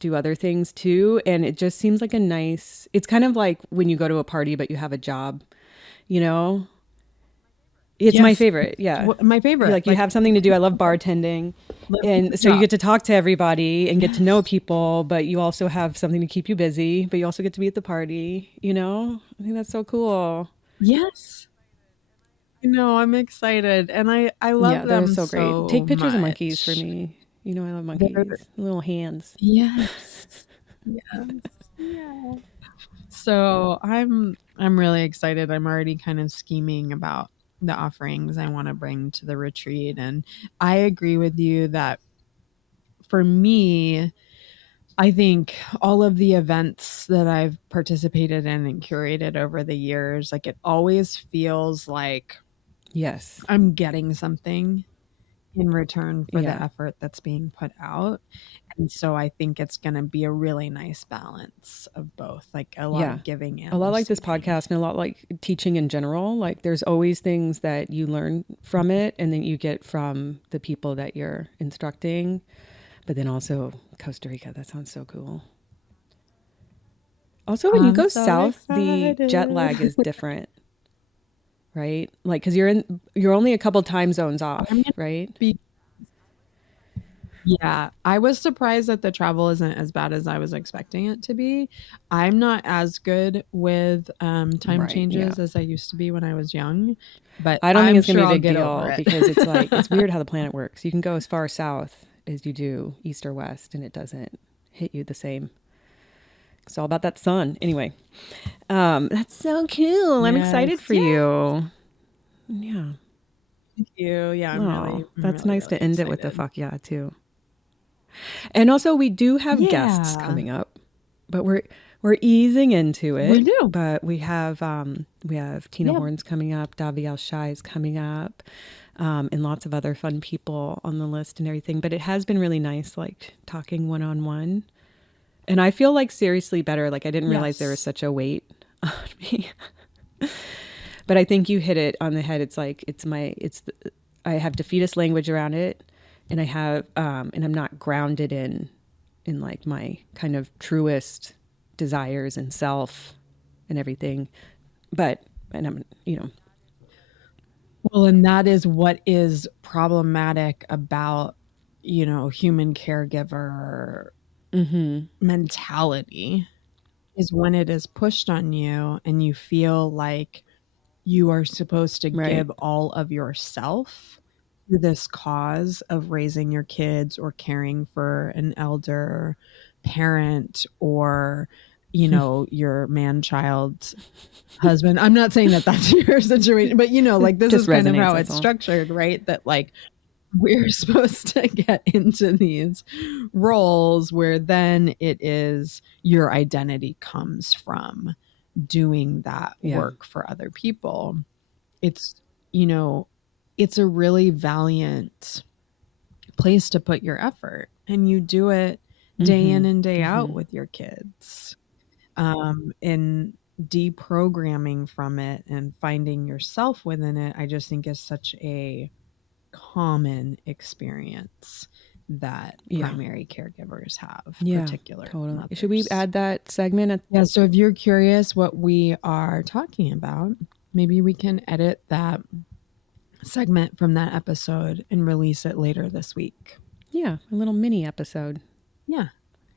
do other things too. And it just seems like it's kind of like when you go to a party, but you have a job, you know? It's my Yes. favorite. Yeah. My favorite. You have something to do. I love bartending. Living the And so you job. get to talk to everybody and get to know Yes. people, but you also have something to keep you busy, but you also get to be at the party, I think that's so cool. Yes. No, I'm excited, and I love Yeah, they're them so great. so Take pictures of monkeys for much. me. I love They're monkeys. Little hands. Yes. Yes. Yeah. So, I'm really excited. I'm already kind of scheming about the offerings I wanna bring to the retreat, and I agree with you that for me, I think all of the events that I've participated in and curated over the years, like, it always feels like Yes. I'm getting something in return for the Yeah. effort that's being put out. And so I think it's gonna be a really nice balance of both, like a lot Yeah. of giving A and lot like this receiving. podcast and a lot like teaching in general. Like there's always things that you learn from it and then you get from the people that you're instructing. But then also Costa Rica, that sounds so cool. Also, when you I'm go so south, the jet excited. lag is different, right? Like, because you're only a couple time zones I'm off, gonna right? be Yeah, I was surprised that the travel isn't as bad as I was expecting it to be. I'm not as good with, time Right. Yeah. changes as I used to be when I was young, but I don't think I'm it's gonna sure be a I'll big get over deal it. because it's like it's weird how the planet works. You can go as far south as you do east or west, and it doesn't hit you the same. It's all about that sun. Anyway, that's so cool. I'm excited Yes, for yeah, you. Yeah. thank you. Yeah, Oh, I'm that's really, nice to really end it with the excited. fuck yeah too. And also, we do have guests Yeah, coming up, but we're easing into we it. do. But we have Tina Yeah. Horns coming up, Davi Al Shai is coming up, and lots of other fun people on the list and everything. But it has been really nice, like talking one on one, and I feel like seriously better. Like I didn't realize there was Yes. such a weight on me, but I think you hit it on the head. It's like I have defeatist language around it, and and I'm not grounded in like my kind of truest desires and self and everything. But and I'm Well, and that is what is problematic about, human caregiver mentality, is when it is pushed on you and you feel like you are supposed to right. give all of yourself to this cause of raising your kids or caring for an elder parent or, your man child's husband. I'm not saying that that's your situation, but like this is Just kind of resonates, how that's it's all. structured, right? That like we're supposed to get into these roles where then it is your identity comes from doing that Yeah. work for other people. It's, you know, it's a really valiant place to put your effort, and you do it day in and day out with your kids. And deprogramming from it and finding yourself within it, I just think is such a common experience that Yeah. primary caregivers have, Yeah. particularly Totally. Should we mothers. add that segment at Yeah, so if you're curious what we are talking about, maybe we can edit that segment from that episode and release it later this week. yeah, a little mini episode. Yeah.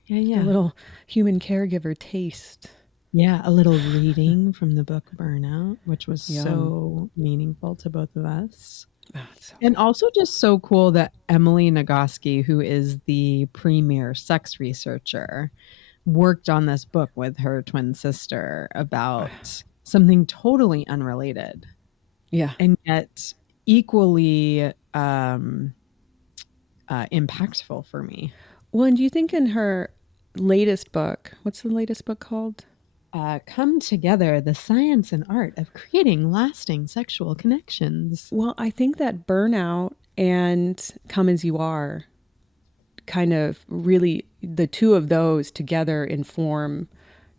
Yeah, Just a yeah. little human caregiver taste. Yeah, a little reading from the book Burnout, which was Yum. so meaningful to both of us. Oh, it's so And also just so cool that Emily Nagoski, who is the premier sex researcher, worked on this book with her twin sister good. about something totally unrelated. Yeah. and yet equally impactful for me. Well, and do you think in her latest book, what's the latest book called? Come together, the science and art of creating lasting sexual connections. Well, I think that burnout and come as you are kind of really, the two of those together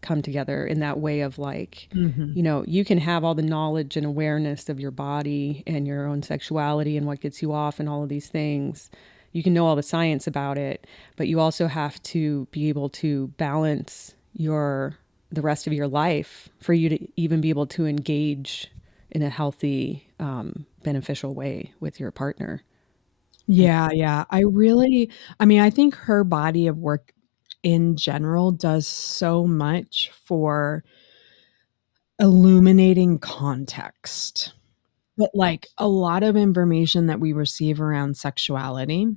come together in that way of like, Mm-hmm. you can have all the knowledge and awareness of your body and your own sexuality and what gets you off and all of these things. You can know all the science about it, but you also have to be able to balance the rest of your life for you to even be able to engage in a healthy, beneficial way with your partner. Yeah, yeah. I think her body of work in general does so much for illuminating context. But like a lot of information that we receive around sexuality,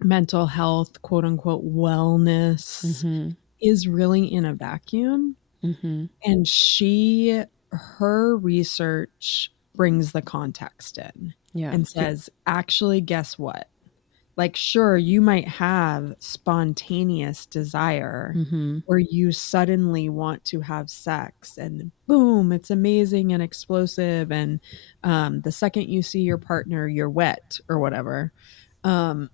mental health, quote unquote, wellness Mm-hmm. is really in a vacuum. Mm-hmm. And her research brings the context in Yeah. and says, actually, guess what? Like, sure, you might have spontaneous desire Mm-hmm. where you suddenly want to have sex and boom, it's amazing and explosive. And the second you see your partner, you're wet or whatever. Um,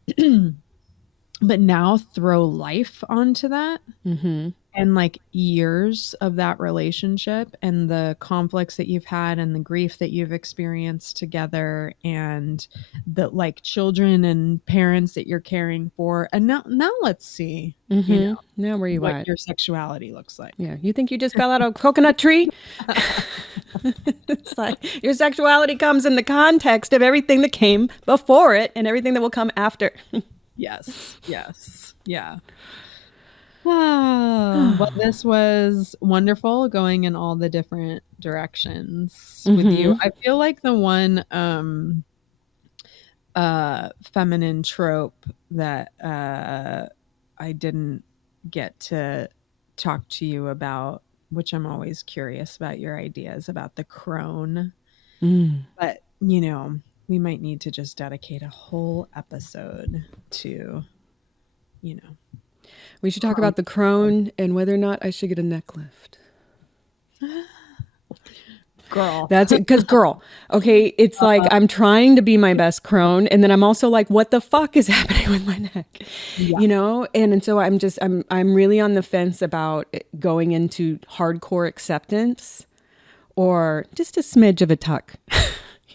but now throw life onto that Mm-hmm. and like years of that relationship and the conflicts that you've had and the grief that you've experienced together and the like children and parents that you're caring for. And now let's see, Mm-hmm. Now where you what at? your sexuality looks like. Yeah. You think you just fell out of a coconut tree? It's like your sexuality comes in the context of everything that came before it and everything that will come after. Yes. Yes. Yeah. Oh, well, this was wonderful going in all the different directions with you. Mm-hmm. I feel like the one feminine trope that I didn't get to talk to you about, which I'm always curious about your ideas about the crone. Mm. But, we might need to just dedicate a whole episode to, you know, We should talk crone. about the crone and whether or not I should get a neck lift. Girl. That's it. Because, girl, okay, it's like I'm trying to be my best crone, and then I'm also like, what the fuck is happening with my neck? Yeah. And so I'm really on the fence about going into hardcore acceptance or just a smidge of a tuck.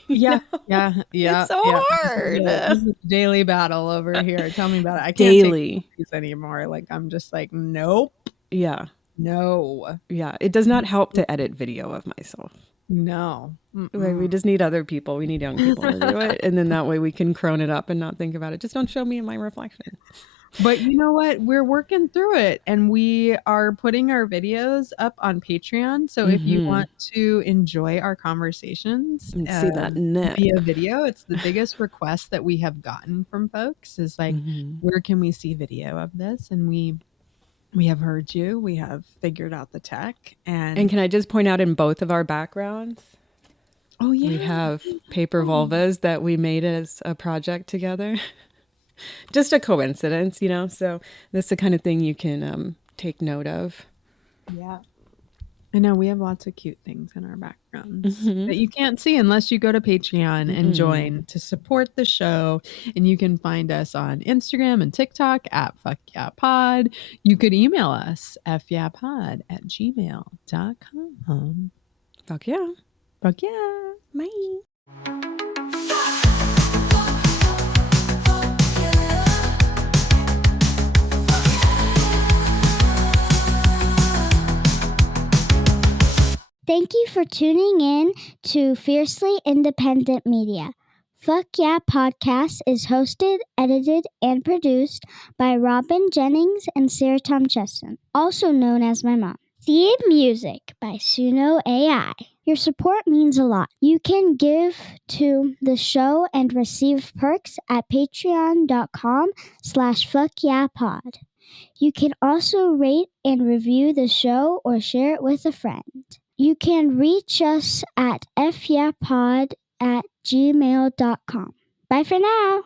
Yeah, yeah, yeah, It's so yeah. hard. This is a daily battle over here. Tell me about it. I can't take Daily. these anymore. Like, I'm just like, nope, Yeah. no, Yeah. It does not help to edit video of myself. no. We just need other people. We need young people to do it. And then that way we can crone it up and not think about it. Just don't show me in my reflection. But you know what? We're working through it and we are putting our videos up on Patreon. So if you want to enjoy our conversations And see that neck. via video, it's the biggest request that we have gotten from folks is like, where can we see video of this? And we have heard you. We have figured out the tech. And can I just point out in both of our backgrounds, oh yeah, we have paper vulvas that we made as a project together. Just a coincidence, so that's the kind of thing you can take note of. yeah. I know we have lots of cute things in our backgrounds that you can't see unless you go to Patreon and join to support the show. And you can find us on Instagram and TikTok at FuckYeahPod. You could email us fyeahpod@gmail.com. Fuck yeah. Fuck yeah. Bye. Thank you for tuning in to Fiercely Independent Media. Fuck Yeah Podcast is hosted, edited, and produced by Robin Jennings and Sarah Tom Chesson, also known as my mom. Theme music by Suno AI. Your support means a lot. You can give to the show and receive perks at patreon.com/fuckyeahpod. You can also rate and review the show or share it with a friend. You can reach us at fyapod@gmail.com. Bye for now.